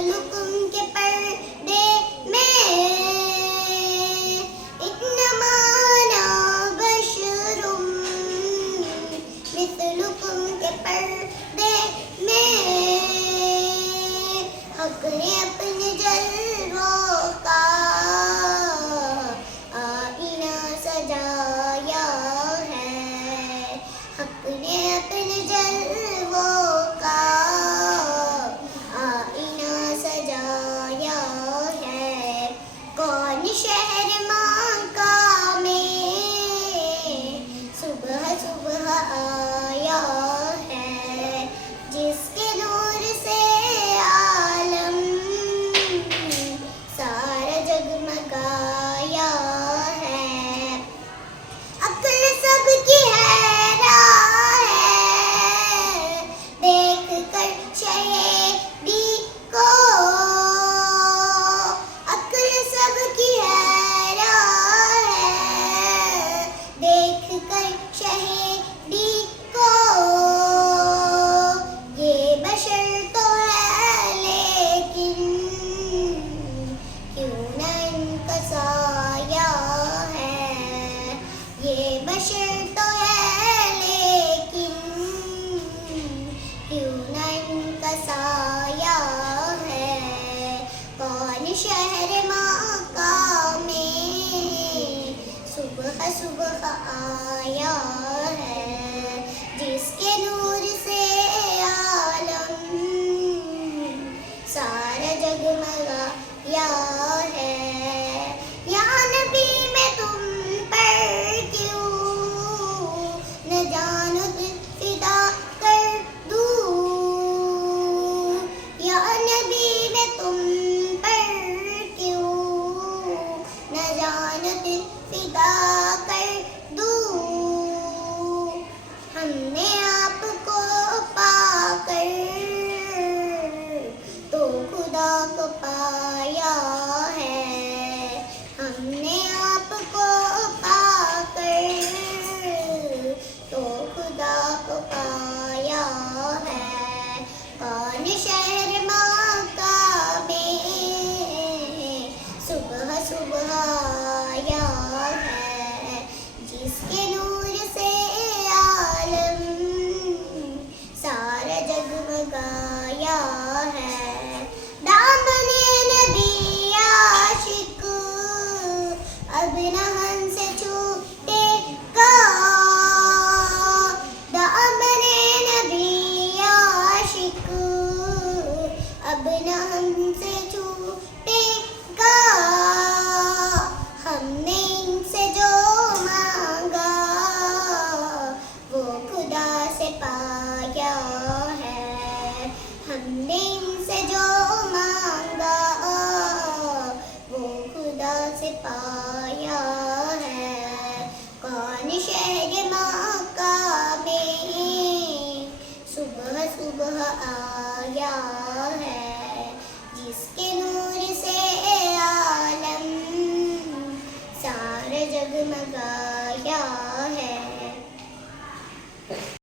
मिसलुकुम के पर्दे में इन्नमा अना बशरुम मिसलुकुम के पर्दे में हक ने अपने जलवों का आईना सजाया है। हक ने अपने जलवों का आईना सजाया है। कौन शहर मक्का में सुबह सुबह आया है, जिसके नूर से आलम सारा जगमगाया है। अक्ल सबकी हैरान है, देख कर शहीदी को। अक्ल सबकी हैरान है, देख कर शहीदी को। ये बशर तो है लेकिन क्यों न इनका साया है। ये बशर तो है लेकिन क्यों न इनका साया है। कौन शहर मक्का में सुबह सुबह आया है, जिसके नूर से आलम सारा जगमगाया है। या नबी मैं तुम पर क्यों न जानो दिल फिदा कर दूं। या नबी मैं तुम पर क्यों न जानो दिल फिदा कर दूं। हमने आपको पाकर तो खुदा को पाया है। हमने आपको पाकर तो खुदा को पाया है। कौन शहर मक्का में सुबह सुबह आया है, जिसके नूर से आलम सारा जगमगाया है। दामने नबी आशिक अब न हमसे छूटेगा। दामने नबी आशिक अब न हमसे छूटेगा। हमने इनसे जो मांगा वो खुदा से पाया है। हमने इनसे जो मांगा वो खुदा से पाया है। कौन शहर मक्का में सुबह सुबह